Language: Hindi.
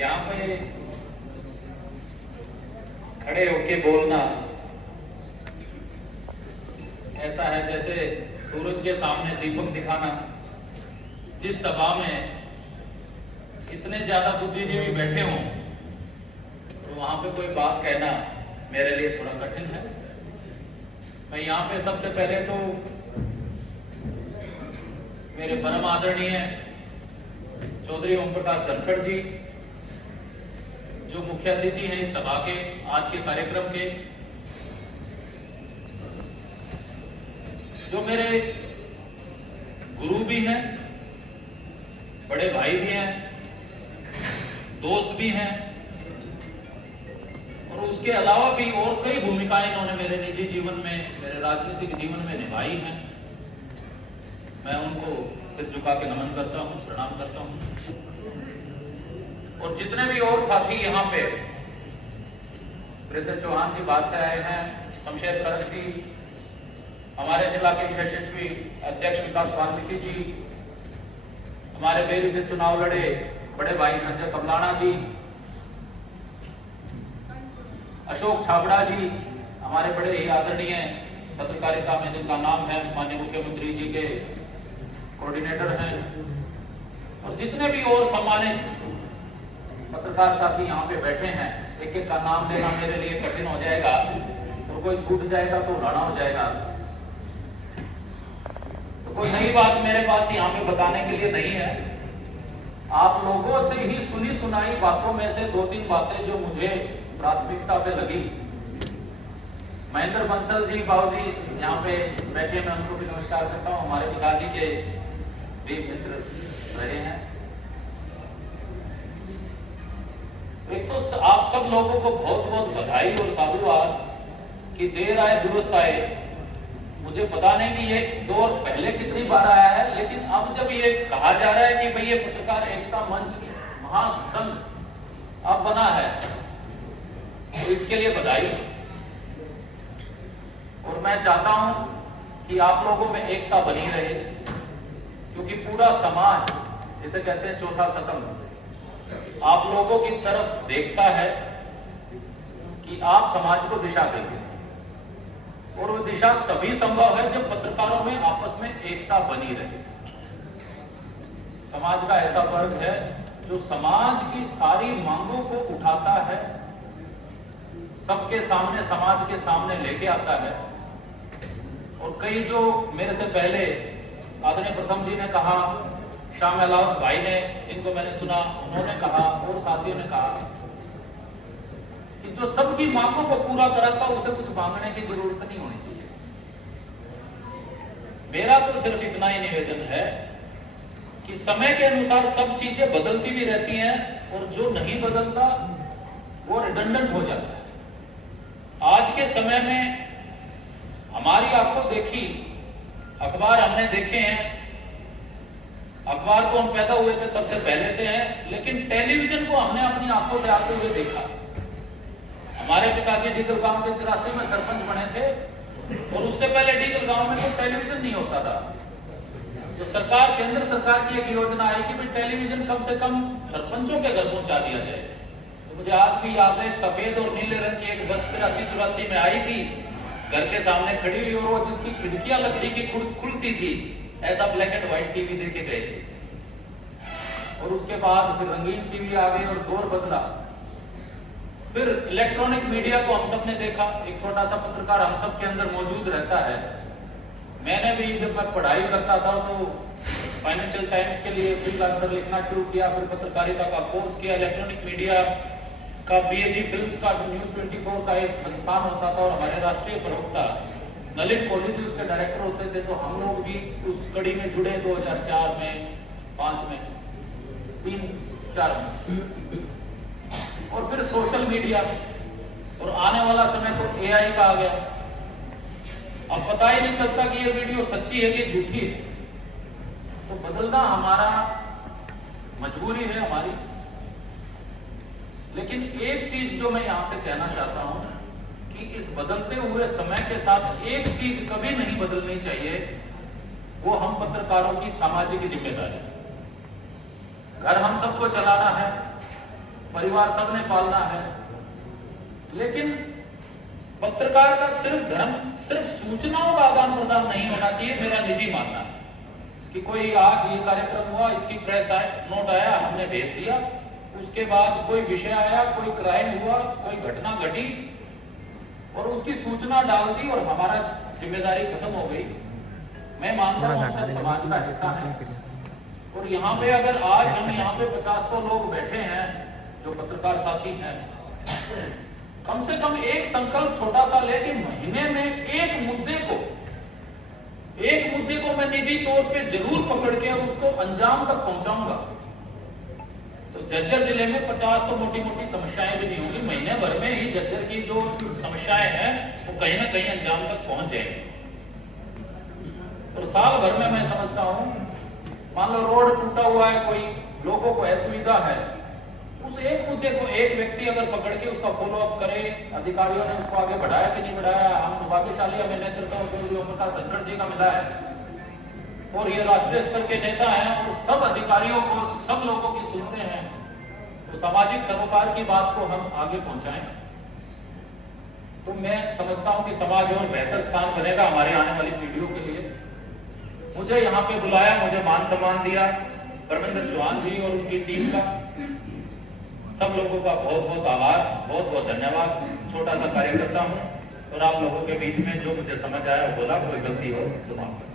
यहाँ पे खड़े होके बोलना ऐसा है जैसे सूरज के सामने दीपक दिखाना। जिस सभा में इतने ज्यादा बुद्धिजीवी बैठे हों तो वहां पे कोई बात कहना मेरे लिए थोड़ा कठिन है। मैं यहाँ पे सबसे पहले तो मेरे परम आदरणीय चौधरी ओम प्रकाश धनखड़ जी जो मुख्य अतिथि हैं इस सभा के आज के कार्यक्रम के, जो मेरे गुरु भी हैं, बड़े भाई भी हैं, दोस्त भी हैं और उसके अलावा भी और कई भूमिकाएं इन्होंने मेरे निजी जीवन में, मेरे राजनीतिक जीवन में निभाई हैं। मैं उनको सिर झुका के नमन करता हूं, प्रणाम करता हूं। और जितने भी और साथी यहाँ पे ब्रिजेश चौहान जी बात से आए हैं, शमशेर खरक जी, हमारे जिला के यशस्वी अध्यक्ष विकास वाल्मीकि जी, हमारे बेरी से चुनाव लड़े बड़े भाई संजय कमलाना जी, अशोक छाबड़ा जी, हमारे बड़े ही आदरणीय पत्रकारिता में जिनका नाम है, माननीय मुख्यमंत्री जी के कोऑर्डिनेटर हैं, और जितने भी और सम्मानित पत्रकार साथी यहाँ पे बैठे हैं, एक एक का नाम लेना मेरे लिए कठिन हो जाएगा और कोई छूट जाएगा तो लाना हो जाएगा। तो कोई नई बात मेरे पास यहाँ पे बताने के लिए नहीं है। आप लोगों से ही सुनी सुनाई बातों में से दो तीन बातें जो मुझे प्राथमिकता पे लगी। महेंद्र बंसल जी, बाबू जी यहाँ पे बैठे, मैं उनको भी नमस्कार करता हूँ, हमारे पिताजी के भी मित्र रहे हैं। एक तो आप सब लोगों को बहुत बहुत बधाई और साधुवाद कि देर आए दुरुस्त आए। मुझे पता नहीं कि ये दौर पहले कितनी बार आया है, लेकिन अब जब ये कहा जा रहा है कि भाई ये पत्रकार एकता मंच महासंघ अब बना है तो इसके लिए बधाई। और मैं चाहता हूं कि आप लोगों में एकता बनी रहे, क्योंकि पूरा समाज जिसे कहते हैं चौथा स्तंभ आप लोगों की तरफ देखता है कि आप समाज को दिशा देंगे, और वो दिशा तभी संभव है जब पत्रकारों में आपस में एकता बनी रहे। समाज का ऐसा वर्ग है जो समाज की सारी मांगों को उठाता है, सबके सामने, समाज के सामने लेके आता है। और कई जो मेरे से पहले आदरणीय प्रथम जी ने कहा, श्याम अलावत भाई ने, जिनको मैंने सुना, उन्होंने कहा और साथियों ने कहा कि जो सबकी मांगों को पूरा कराता उसे कुछ मांगने की जरूरत नहीं होनी चाहिए। मेरा तो सिर्फ इतना ही निवेदन है कि समय के अनुसार सब चीजें बदलती भी रहती हैं और जो नहीं बदलता वो रिडंडेंट हो जाता है। आज के समय में हमारी आंखों देखी अखबार हमने देखे हैं, अखबार को हम पैदा हुए थे तब से पहले से हैं, लेकिन टेलीविजन को हमने अपनी आंखों से आते हुए देखा। हमारे पिताजी डीगल गांव के 83 में सरपंच बने थे और उससे पहले डीगल गांव में कोई टेलीविजन नहीं होता था। तो सरकार, केंद्र सरकार की एक योजना आई कि भाई टेलीविजन कम से कम सरपंचों के घर पहुंचा दिया जाए। तो मुझे आज भी याद है, एक सफेद और नीले रंग की एक बस 83-84 में आई थी, घर के सामने खड़ी हुई, और वो जिसकी खिड़कियां लकड़ी की खुलती थी, ऐसा ब्लैक एंड व्हाइट टीवी देके गए। और उसके बाद फिर रंगीन टीवी आ गए और दौर बदला। फिर इलेक्ट्रॉनिक मीडिया को हम सब ने देखा। एक छोटा सा पत्रकार हम सब के अंदर मौजूद रहता है। मैंने भी जब मैं पढ़ाई करता था तो फाइनेंशियल टाइम्स के लिए फ्रीलांसर लिखना शुरू किया, फिर पत्रकारिता का कोर्स किया। इलेक्ट्रॉनिक मीडिया का बीएजी फिल्म्स का न्यूज 24 का एक संस्थान होता था और हमारे राष्ट्रीय प्रवक्ता नलिन कोहली जी उसके डायरेक्टर होते थे। तो हम लोग भी उस कड़ी में जुड़े 2004 में, 5 में, 3-4 में। और फिर सोशल मीडिया, और आने वाला समय तो एआई का आ गया। अब पता ही नहीं चलता कि ये वीडियो सच्ची है कि झूठी है। तो बदलना हमारा मजबूरी है हमारी। लेकिन एक चीज जो मैं यहां से कहना चाहता हूं कि इस बदलते हुए समय के साथ एक चीज कभी नहीं बदलनी चाहिए, वो हम पत्रकारों की सामाजिक जिम्मेदारी। घर हम सबको चलाना है, परिवार सबने पालना है। लेकिन पत्रकार का सिर्फ सूचनाओं का आदान प्रदान नहीं होना चाहिए, मेरा निजी मानना है कि कोई आज ये कार्यक्रम हुआ, इसकी प्रेस नोट आया, हमने भेज दिया, उसके बाद कोई विषय आया, कोई क्राइम हुआ, कोई घटना घटी और उसकी सूचना डाल दी और हमारा जिम्मेदारी खत्म हो गई। मैं मानता हूं हम सब समाज का हिस्सा है और यहाँ पे अगर आज हम यहाँ पे 50-100 लोग बैठे हैं जो पत्रकार साथी हैं, कम से कम एक संकल्प छोटा सा ले कि महीने में एक मुद्दे को मैं निजी तौर पे जरूर पकड़ के और उसको अंजाम तक पहुंचाऊंगा। तो झज्जर जिले में 50 तो मोटी मोटी समस्याएं भी नहीं होगी, महीने भर में ही झज्जर की जो समस्याएं हैं वो कहीं ना कहीं अंजाम तक पहुंच जाएंगी। और साल भर में मैं समझता हूं, मान लो रोड टूटा हुआ है, कोई लोगों को असुविधा है, उस एक मुद्दे को एक व्यक्ति अगर पकड़ के उसका फॉलो अप करे, अधिकारियों ने उसको आगे बढ़ाया कि नहीं बढ़ाया, हम सौभाग्यशाली हमें नेतृत्व चौधरी ओम प्रकाश धनखड़ जी का मिला है और ये राष्ट्रीय स्तर के नेता हैं और सब अधिकारियों को, सब लोगों की सुनते हैं, तो सामाजिक सरोकार की बात को हम आगे पहुंचाएं तो मैं समझता हूं कि समाज और बेहतर स्थान बनेगा हमारे आने वाली पीढ़ियों के लिए। मुझे यहाँ पे बुलाया, मुझे मान सम्मान दिया परमेंद्र चौहान जी और उनकी टीम का, सब लोगों का बहुत बहुत आभार, बहुत बहुत धन्यवाद। छोटा सा कार्यकर्ता हूं और आप लोगों के बीच में जो मुझे समझ आया वो बोला, कोई गलती हो तो माफ।